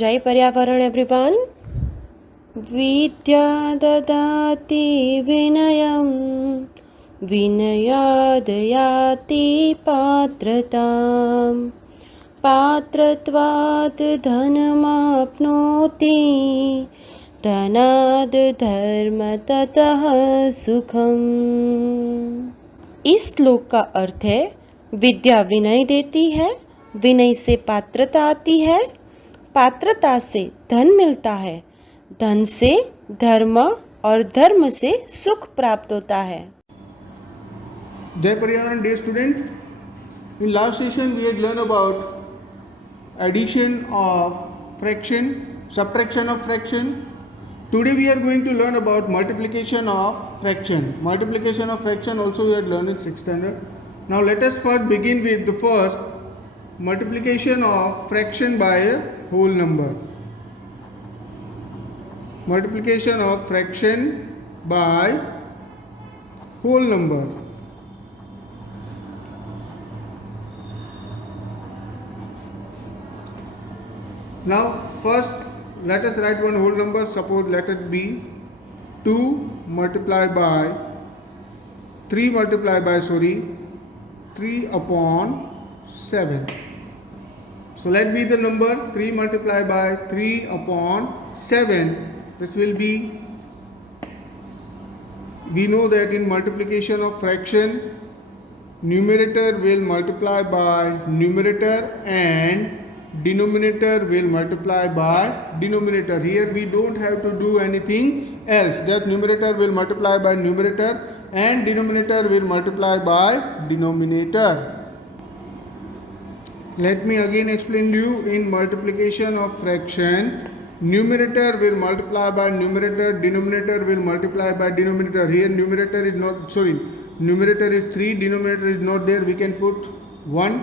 जय पर्यावरण एवरीवन। विद्या ददाति विनयं विनयाद् याति पात्रतां पात्रत्वात् धनमाप्नोति धनाद् धर्म ततः सुखम। इस श्लोक का अर्थ है विद्या विनय देती है, विनय से पात्रता आती है, पात्रता से धन मिलता है, धन से धर्म और धर्म से सुख प्राप्त होता है। Jai Paryavaran, dear student. In last session we had learned about addition of fraction, subtraction of fraction. Today we are going to learn about multiplication of fraction. Multiplication of fraction also we had learned in 6th standard. Now let us first begin with the first multiplication of fraction by a whole number. Multiplication of fraction by whole number. Now first let us write one whole number. Suppose let it be 2 multiplied by 3 multiplied by 3 upon 7. So let be the number 3 multiplied by 3 upon 7. This will be, we know that in multiplication of fraction, numerator will multiply by numerator and denominator will multiply by denominator. Here we don't have to do anything else. That numerator will multiply by numerator and denominator will multiply by denominator. Let me again explain to you. In multiplication of fraction, numerator will multiply by numerator, denominator will multiply by denominator. Here numerator is not, numerator is 3, denominator is not there. We can put 1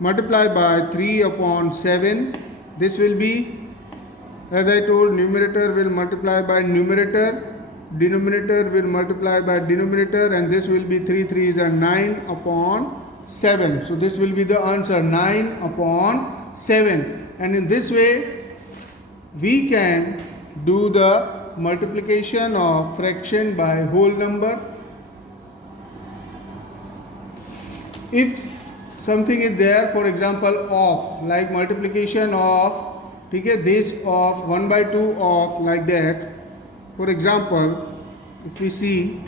multiplied by 3 upon 7. This will be, as I told, numerator will multiply by numerator, denominator will multiply by denominator, and this will be 3 is a 9 upon 7. So this will be the answer, 9 upon 7. And in this way we can do the multiplication of fraction by whole number. If something is there, for example of, like multiplication of, this of 1 by 2 of, like that. For example, if we see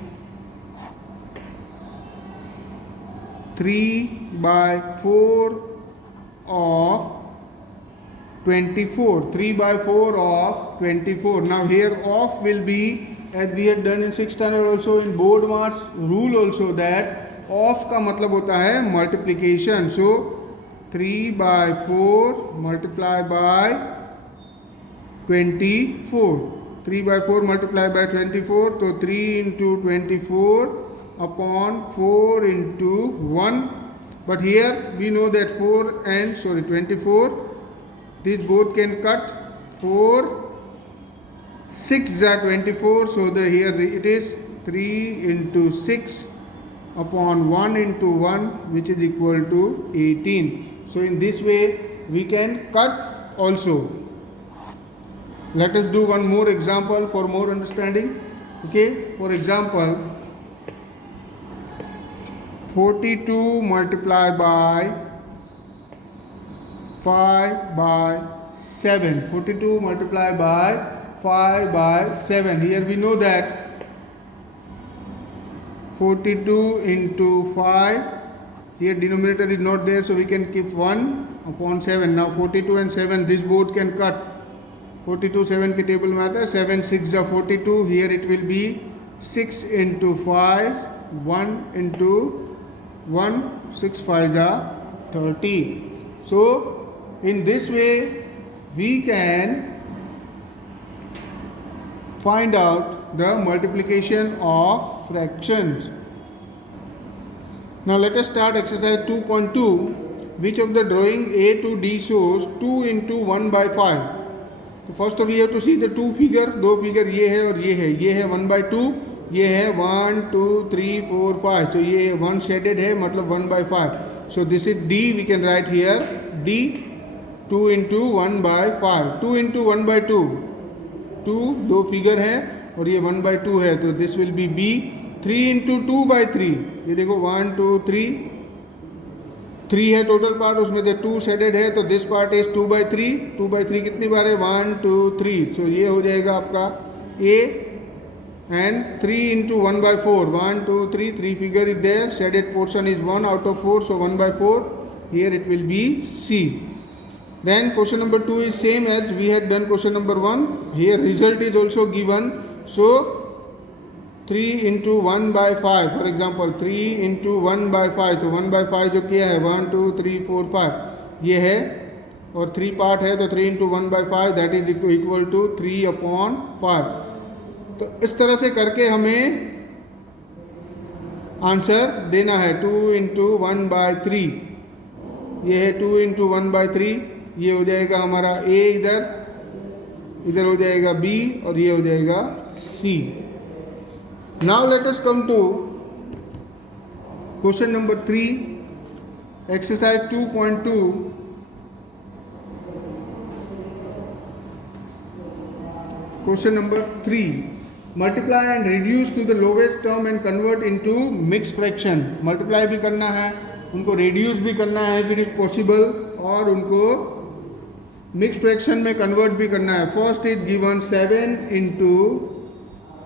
3 by 4 of 24, 3 by 4 of 24. Now here of will be, as we had done in 6th standard also, in board marks rule also, that of का मतलब होता है multiplication. So 3 by 4 multiplied by 24. 3 by 4 multiplied by 24. So 3 into 24 upon 4 into 1. But here we know that 24, these both can cut. 4 6 are 24. So here it is 3 into 6 upon 1 into 1, which is equal to 18. So in this way we can cut also. Let us do one more example for more understanding. Okay, for example, 42 multiplied by 5 by 7. 42 multiplied by 5 by 7. Here we know that 42 into 5, here denominator is not there, so we can keep 1 upon 7. Now 42 and 7, this both can cut. 42 7 के table में आता है, 7 6 are 42. Here it will be 6 into 5, 1 into 1, 6 5 are 30. So in this way we can find out the multiplication of fractions. Now let us start exercise 2.2. Which of the drawing A to D shows 2 into 1 by 5? So first we have to see the two figure. दो figure ये है और ये है. ये है 1 by 2, ये है 1 2 3 4 5. So ये 1 shaded है, मतलब 1 by 5. So this is D. We can write here D. 2 into 1/5, 2 into 1/2, 2 दो फिगर है और ये 1/2 है, तो this will be B. 3 into 2/3, ये देखो 1 2 3, 3 है टोटल पार्ट, उसमें से 2 शेडेड है, तो दिस पार्ट इज 2/3। 2/3 कितनी बार है? 1 2 3, सो ये हो जाएगा आपका A. And 3 into 1/4, 1 2 3, 3 figure is there, shaded portion is 1 out of 4, so 1/4, here it will be C. Then question number 2 is same as we had done question number 1. Here result is also given, so 3 into 1/5, for example 3 into 1/5, तो 1/5 जो किया है 1 2 3 4 5 ये है, और 3 part है, तो 3 into 1/5 that is equal to 3/5। तो इस तरह से करके हमें आंसर देना है। 2 into 1/3, ये है 2 into 1/3, ये हो जाएगा हमारा ए, इधर हो जाएगा बी, और ये हो जाएगा C. Now let us come to question number 3, exercise 2.2। Question number 3, multiply and reduce to the lowest term and convert into mix fraction. Multiply भी करना है, उनको रिड्यूस भी करना है इफ इट इज पॉसिबल, और उनको मिक्स फ्रैक्शन में कन्वर्ट भी करना है। First is given 7 into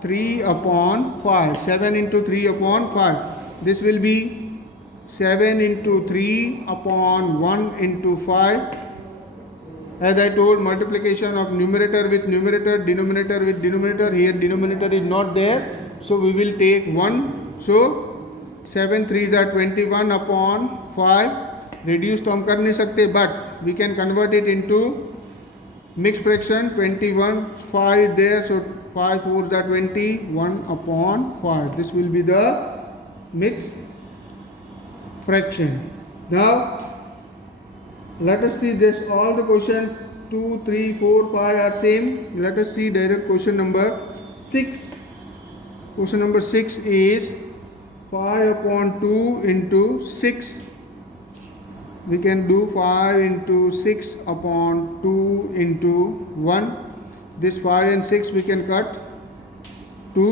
3/5, 7 into 3/5, this will be 7 into 3/1 into 5. As I told, multiplication of numerator with numerator, denominator with denominator. Here denominator is not there, so we will take 1. So 7 3s are 21/5. Reduce तो हम कर नहीं सकते, but we can convert it into mixed fraction. 21 5 is there, so 5 4s are 20, 1/5. This will be the mixed fraction. Now let us see this. All the question 2 3 4 5 are same. Let us see direct question number 6. Question number 6 is 5/2 into 6. We can do 5 into 6/2 into 1. This 5 and 6 we can cut. 2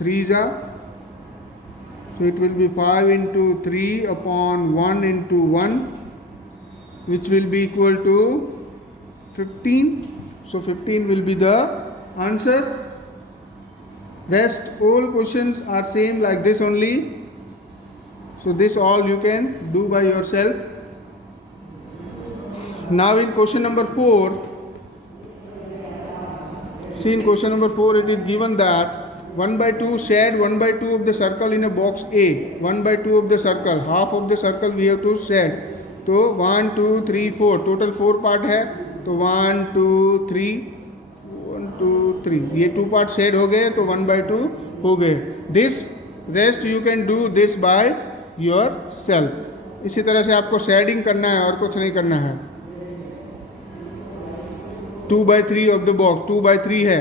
3s are, so it will be 5 into 3/1 into 1, which will be equal to 15. So 15 will be the answer. Rest all questions are same like this only. So this all you can do by yourself. Now in question number 4, see in question number 4 it is given that 1/2 shed 1/2 of the circle in a box A. 1/2 of the circle, half of the circle we have to shed. तो 1 2 3 4 total 4 part है, तो 1 2 3 1 2 3 ये 2 part shade हो गए, तो 1/2 हो गए। This rest you can do this by your self. इसी तरह से आपको शेडिंग करना है और कुछ नहीं करना है। 2/3 ऑफ द बॉक्स 2/3 है,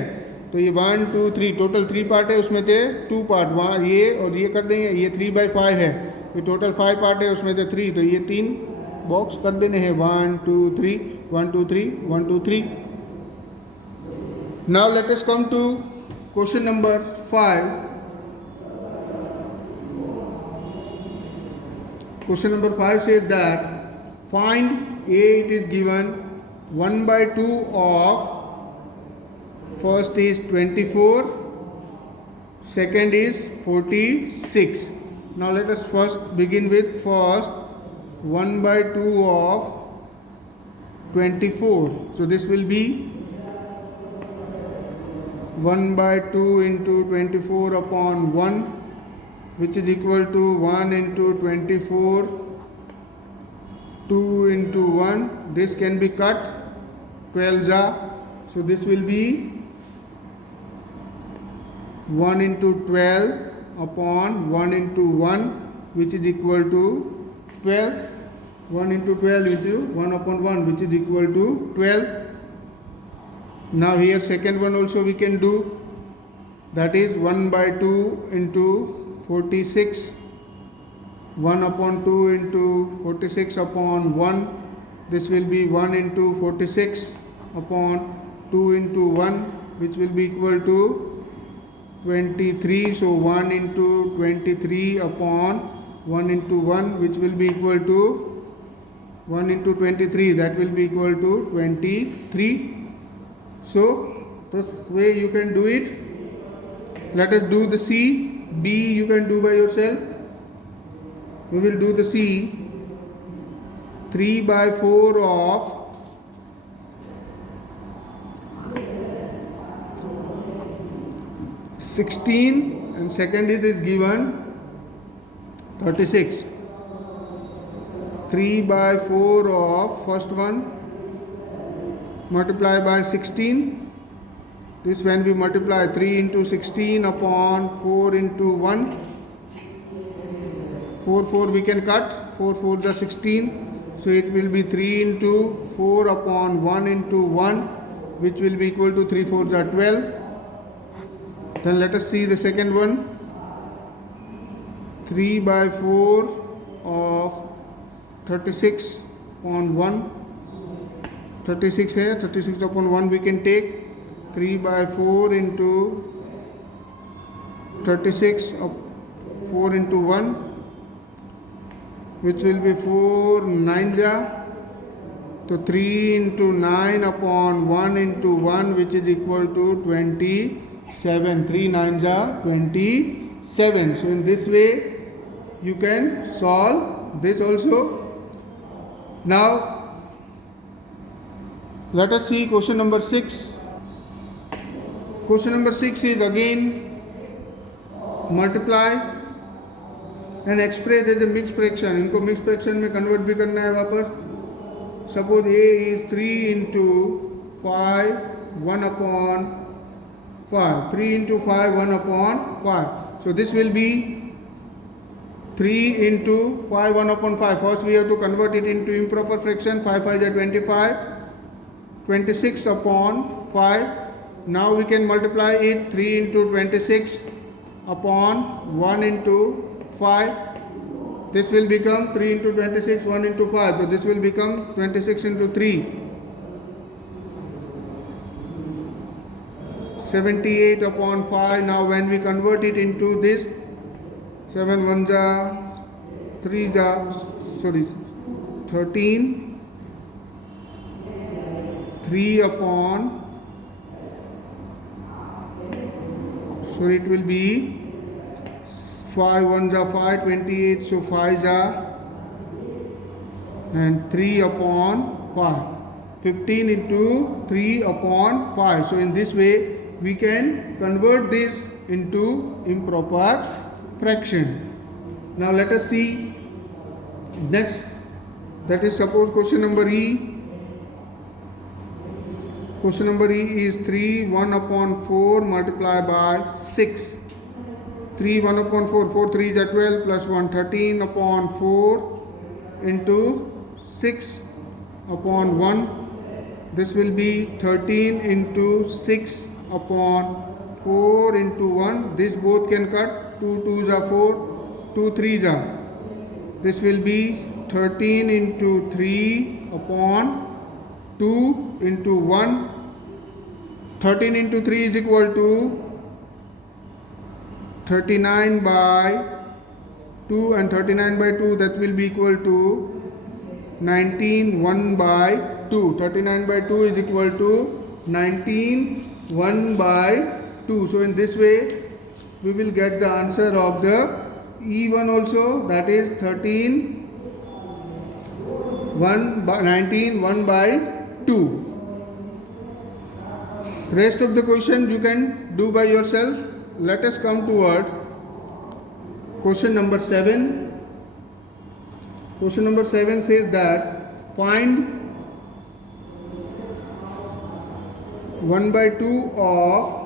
तो ये 1 2 3 टोटल 3 पार्ट है, उसमें से 2 पार्ट वहाँ ये और ये कर देंगे। ये 3/5 है, ये टोटल 5 पार्ट है, उसमें से 3, तो ये 3 बॉक्स कर देने हैं। 1 2 3 1 2 3 1 2 3। Now let us come to question number 5। Question number 5 says that find A, it is given 1/2 of first is 24, second is 46. Now let us first begin with first 1/2 of 24. So this will be 1/2 into 24/1, which is equal to 1 into 24, 2 into 1. This can be cut, 12s are, so this will be 1 into 12/1 into 1, which is equal to 12. 1 into 12 into 1/1, which is equal to 12. Now here second one also we can do, that is 1/2 into 46, 1/2 into 46/1, this will be 1 into 46 upon 2 into 1, which will be equal to 23. So 1 into 23 upon 1 into 1, which will be equal to 1 into 23, that will be equal to 23. So this way you can do it. Let us do the C. B you can do by yourself. We will do the C. 3 by 4 of 16, and second it is given 36. 3 by 4 of first one multiply by 16. This when we multiply 3 into 16 upon 4 into 1. 4 we can cut. 4 the 16. So it will be 3 into 4 upon 1 into 1, which will be equal to 3 4 the 12. Then let us see the second one. 3 by 4 of 36 upon 1. 36 here, 36 upon 1 we can take. 3 by 4 into 36 of 4 into 1, which will be 4 9 ja. So 3 into 9 upon 1 into 1, which is equal to 27. 3 9 ja 27. So in this way you can solve this also. Now let us see question number 6. Question number 6 is again multiply and express as a mixed fraction. इनको mixed fraction में convert भी करना है वापस. Suppose A is 3 into 5 1 upon 5. 3 into 5 1 upon 5. So this will be 3 into 5 1 upon 5. First we have to convert it into improper fraction. 5 5 is 25. 26 upon 5. Now we can multiply it. 3 into 26 upon 1 into 5. This will become 3 into 26, 1 into 5. So this will become 26 into 3. 78 upon 5. Now when we convert it into this, 7 1 ja 3 ja, sorry, 13. 3 upon, so it will be 5 1 ja 5, 28, so 5 ja and 3 upon 5. 15 into 3 upon 5. So in this way we can convert this into improper fraction. Now let us see next, that is suppose question number E. Question number E is 3 1 upon 4 multiplied by 6. 3 1 upon 4, 4 3 is 12 plus 1 13 upon 4 into 6 upon 1. This will be 13 into 6 upon 4 into 1. This both can cut. 2 2s are 4, 2 3s are. This will be 13 into 3 upon 2 into 1. 13 into 3 is equal to 39 by 2, and 39 by 2, that will be equal to 19 1 by 2. 39 by 2 is equal to 19 1 by 2. So in this way we will get the answer of the E1 also, that is 13 1 by 19 1 by 2. Rest of the question you can do by yourself. Let us come toward question number 7. Question number 7 says that find 1 by 2 of,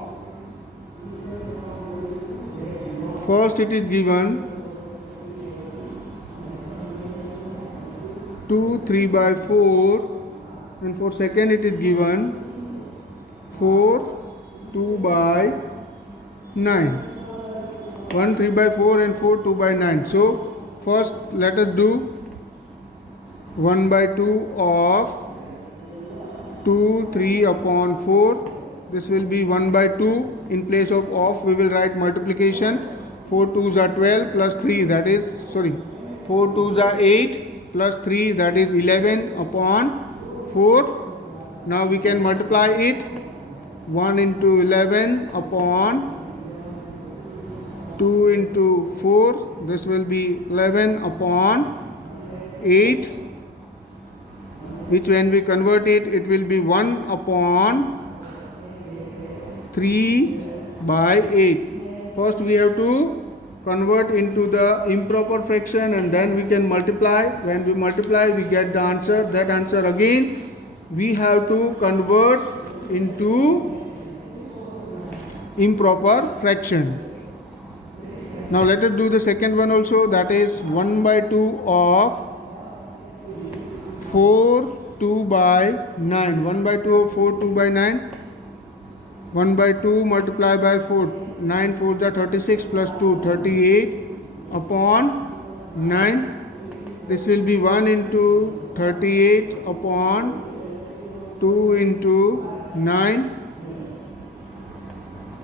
first it is given 2 3 by 4, and for second it is given 4 2 by 9. 1 3 by 4 and 4 2 by 9. So first let us do 1 by 2 of 2, 3 upon 4. This will be 1 by 2. In place of we will write multiplication. 4 2s are 12 plus 3, that is, 4 2s are 8 plus 3, that is 11 upon 4. Now we can multiply it. 1 into 11 upon 2 into 4. This will be 11 upon 8. Which when we convert it, it will be 1 upon 3 by 8. First we have to convert into the improper fraction and then we can multiply. When we multiply, we get the answer. That answer again we have to convert into improper fraction. Now let us do the second one also, that is 1 by 2 of 4 2 by 9. 1 by 2 of 4 2 by 9. 1 by 2 multiply by 4. 9 4 are 36 plus 2 38 upon 9. This will be 1 into 38 upon 2 into 9.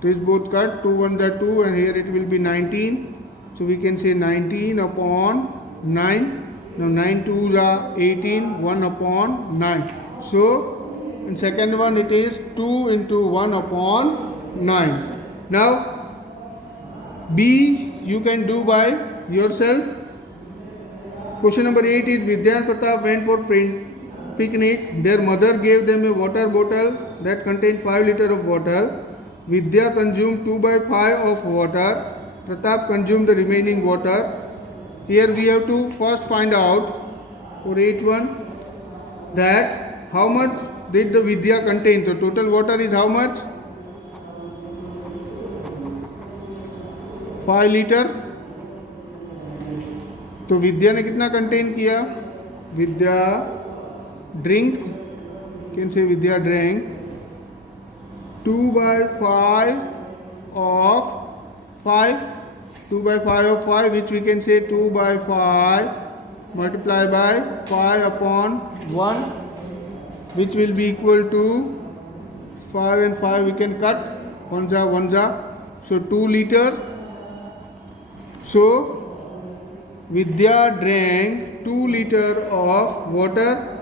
This both cut, 2 1 are 2 and here it will be 19. So we can say 19 upon 9. Now 9 2s are 18, 1 upon 9. So in second one it is 2 into 1 upon 9. Now B you can do by yourself. Question number 8 is Vidya and Pratap went for picnic. Their mother gave them a water bottle that contained 5 liters of water. Vidya consumed 2 by 5 of water. Pratap consumed the remaining water. Here we have to first find out for 8-1 that how much did the Vidya contain. So total water is how much? 5 liter. तो विद्या ने कितना contain किया? विद्या drink, can say Vidya drink 2 by 5 of 5. 2 by 5 of 5, which we can say 2 by 5 multiply by 5 upon 1, which will be equal to 5 and 5 we can cut, 1 ja, so 2 liter. So Vidya drank 2 liter of water.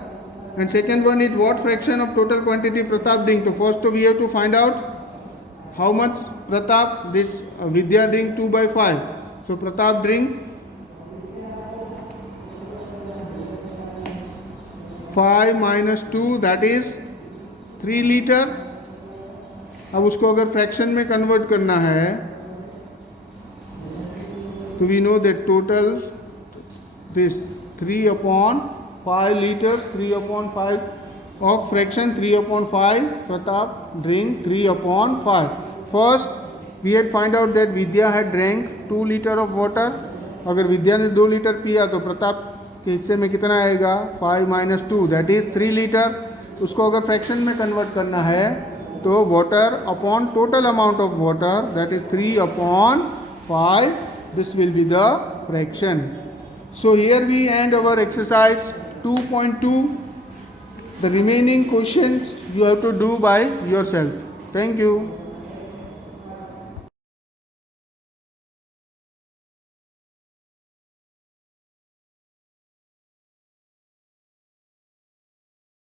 And second one is what fraction of total quantity Pratap drink. So first we have to find out how much Pratap, this Vidya drink 2 by 5. So Pratap drink 5 minus 2, that is 3 liter. अब उसको अगर fraction में convert करना है तो we know that total this 3 upon 5 liters, 3 upon 5 of fraction, 3 upon 5. Pratap drink 3 upon 5. First we had find out that Vidya had drank 2 liter of water. अगर विद्या ने 2 litre पिया तो प्रताप के हिस्से में कितना आएगा? 5 minus 2, that is 3 लीटर. उसको अगर फ्रैक्शन में कन्वर्ट करना है तो water upon total amount of water, that is 3 upon 5. This will be the fraction. So here we end our exercise 2.2. The remaining questions you have to do by yourself. Thank you.